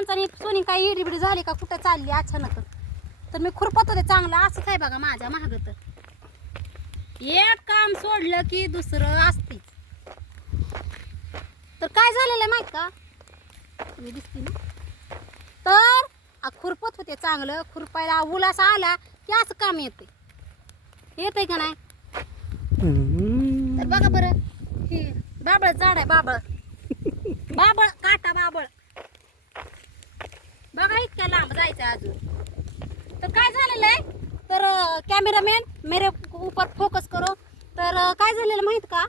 माणसाने सोनी काही इडीबिडी झाली का कुठं चालली अचानक? तर मी खुरपत होते चांगलं असंच आहे बघा माझ्या महाग तर. एक काम सोडलं की दुसरं असते. तर काय झालेलं आहे माहीत का? मी दिसते ना? तर खुरपत होते चांगलं खुरपायला उलास आला की असं काम येते येतंय का नाही? तर बघा बरं. हे बाबळ झाड आहे बाबळ. बाबळ काटा बाबळ. बघा इतक्या लांब जायचं अजून. तर काय झालेलं आहे? तर कॅमेरामॅन मेरे ऊपर फोकस करो. तर काय झालेलं माहीत का?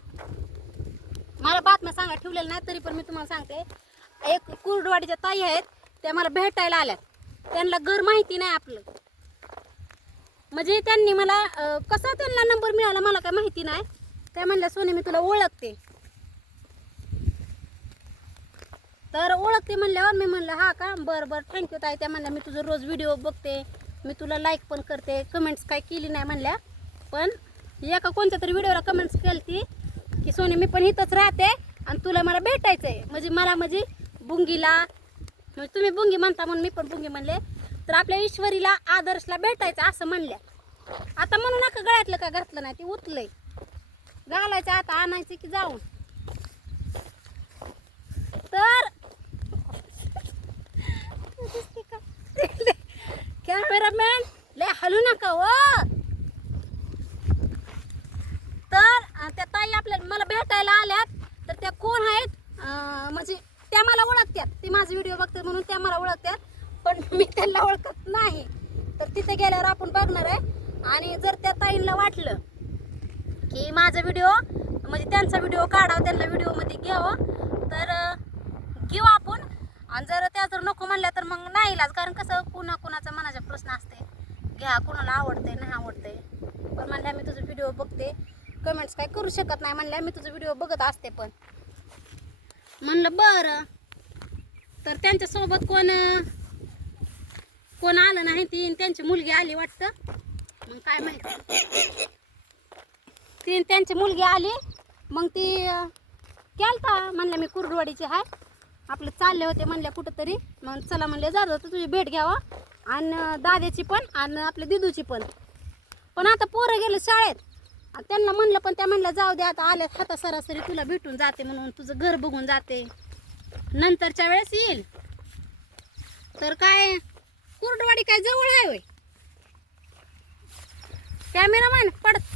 मला बातम्या सांगा ठेवलेलं नाही तरी पण मी तुम्हाला सांगते. एक कुर्डवाडीच्या ताई आहेत त्या मला भेटायला आल्यात. त्यांना घर माहिती नाही आपलं. म्हणजे त्यांनी मला कसा त्यांना नंबर मिळाला मला काय माहिती नाही. त्या म्हणल्या सोने मी तुला ओळखते. तर ओळखते म्हणल्यावर मी म्हणलं हा का? बरं बरं. थँक्यू ताई. त्या म्हणल्या मी तुझं रोज व्हिडिओ बघते. मी तुला लाईक पण करते. कमेंट्स काय केली नाही म्हणल्या. पण एका कोणत्या तरी व्हिडिओला कमेंट्स केली की सोनी मी पण इथंच राहते आणि तुला मला भेटायचं आहे म्हणजे मला म्हणजे बुंगीला म्हणजे तुम्ही बुंगी म्हणता म्हणून मी पण बुंगी म्हणले. तर आपल्या ईश्वरीला आदर्शला भेटायचं असं म्हणल्या. आता म्हणू नका गळ्यातलं का घातलं नाही ते उतलंय. घालायचं आता आणायचं की जाऊन तर कॅमेरामॅन लय हलू नका व तर त्या ताई आपल्या मला भेटायला आल्यात. तर त्या कोण आहेत? म्हणजे त्या मला ओळखतात ते माझे व्हिडिओ बघतात म्हणून त्या मला ओळखतात पण मी त्यांना ओळखत नाही. तर तिथे गेल्यावर आपण बघणार आहे. आणि जर त्या ताईंना वाटलं की माझा व्हिडिओ म्हणजे त्यांचा व्हिडिओ काढावा त्यांना व्हिडिओमध्ये घ्यावं तर घेऊ आपण. आणि जर त्या जर नको म्हणल्या तर मग नाही इलाज कारण कसं कुणा कुणाचा मनाचा प्रश्न असते घ्या कुणाला आवडते नाही आवडते पण म्हणल्या मी तुझं व्हिडिओ बघते. कमेंट्स काय करू शकत नाही. म्हणल्या मी तुझं व्हिडिओ बघत असते पण. म्हणलं बरं. तर त्यांच्यासोबत कोण कोण आलं नाही ती त्यांची मुलगी आली वाटतं? मग काय माहिती ती त्यांची मुलगी आली. मग ती केलता. म्हणल्या मी कुर्डवाडीची आहे आपलं चालले होते म्हणल्या कुठंतरी. मग चला म्हणले जात होतं तुझी भेट घ्यावा. आणि अं, दादाची पण आणि आपल्या दिदूची पण. पण आता पोरं गेले शाळेत. आणि त्यांना म्हणलं पण त्या म्हणल्या जाऊ दे आता आल्यात हाता सरासरी तुला भेटून जाते म्हणून तुझं घर बघून जाते. नंतरच्या वेळेस येईल. तर काय कुर्डवाडी काय जवळ आहे होय? कॅमेरामॅन पडत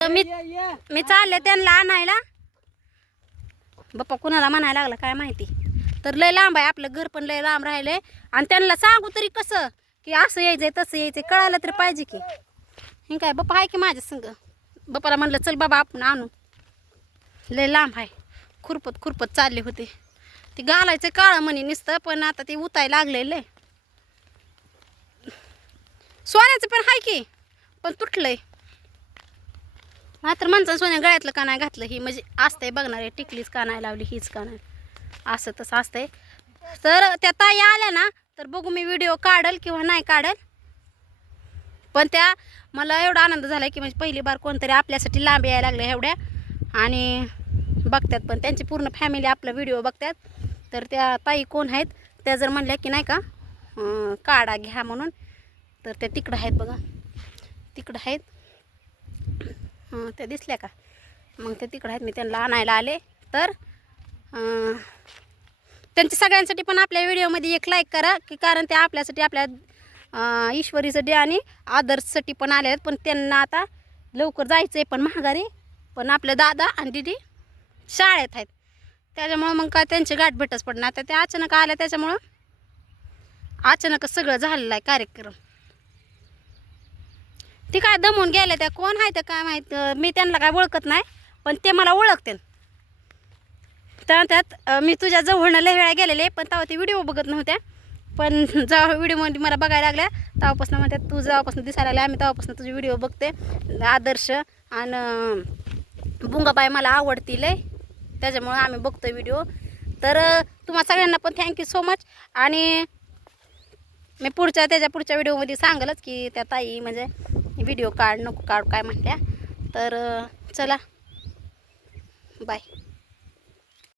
मी मी चालले त्यांना आणायला. बाप्पा कुणाला म्हणायला लागला काय माहिती? तर लय लांब आहे आपलं घर पण लय लांब राहिलंय. आणि त्यांना सांगू तरी कसं? की असं यायचंय तसं यायचंय कळायला तरी पाहिजे की. हे काय बाप्पा आहे की माझ्या संग? बाप्पाला म्हणलं चल बाबा आपण आणू. लय लांब आहे. खुरपत खुरपत चालले होते. ते घालायचं काळं म्हणे नसतं पण आता ते उताय लागलेलं लय. सोन्याचं पण आहे की पण तुटलंय. मात्र माणसानं सोन्या गळ्यातलं का नाही घातलं ही? म्हणजे असतंय बघणार आहे टिकलीच का नाही लावली हीच का नाही? असं तसं असतंय. तर त्या ताई आल्या ना तर बघू मी व्हिडिओ काढल किंवा नाही काढल. पण त्या मला एवढा आनंद झाला की म्हणजे पहिली बार कोणतरी आपल्यासाठी लांब यायला लागल्या एवढ्या. आणि बघतात पण त्यांची पूर्ण फॅमिली आपला व्हिडिओ बघतात तर त्या ताई कोण आहेत त्या जर म्हणल्या की नाही का काढा घ्या म्हणून. तर त्या तिकडं आहेत बघा. तिकडं आहेत. त्या दिसल्या का? मग ते तिकडं आहेत मी त्यांना आणायला आले. तर त्यांच्या सगळ्यांसाठी पण आपल्या व्हिडिओमध्ये एक लाईक करा की कारण ते आपल्यासाठी आपल्या ईश्वरीसाठी आणि आदर्शसाठी पण आले आहेत पण त्यांना आता लवकर जायचं आहे पण महागारी पण आपले दादा आणि दिदी शाळेत आहेत. त्याच्यामुळं मग काय त्यांची गाठ भेटच पडणार. आता ते अचानक आल्या त्याच्यामुळं अचानकच सगळं झालेलं आहे कार्यक्रम. ती काय दमून गेल्या त्या कोण आहे त्या काय माहीत मी त्यांना काय ओळखत नाही पण ते मला ओळखते तर त्यात मी तुझ्या जवळनं लय वेळा गेलेले पण तेव्हा ते व्हिडिओ बघत नव्हत्या पण जेव्हा व्हिडिओमध्ये मला बघायला लागल्या तेव्हापासून म्हणतात तू जेव्हापासून दिसायला लागल्या आम्ही तेव्हापासून तुझे व्हिडिओ बघते. आदर्श आणि बुंगाबाई मला आवडती लय. त्याच्यामुळं आम्ही बघतो व्हिडिओ. तर तुम्हा सगळ्यांना पण थँक्यू सो मच आणि मी पुढच्या त्याच्या पुढच्या व्हिडिओमध्ये सांगलच की त्या ताई म्हणजे व्हिडिओ काढ नको काढू काय म्हटल्या तर चला. बाय.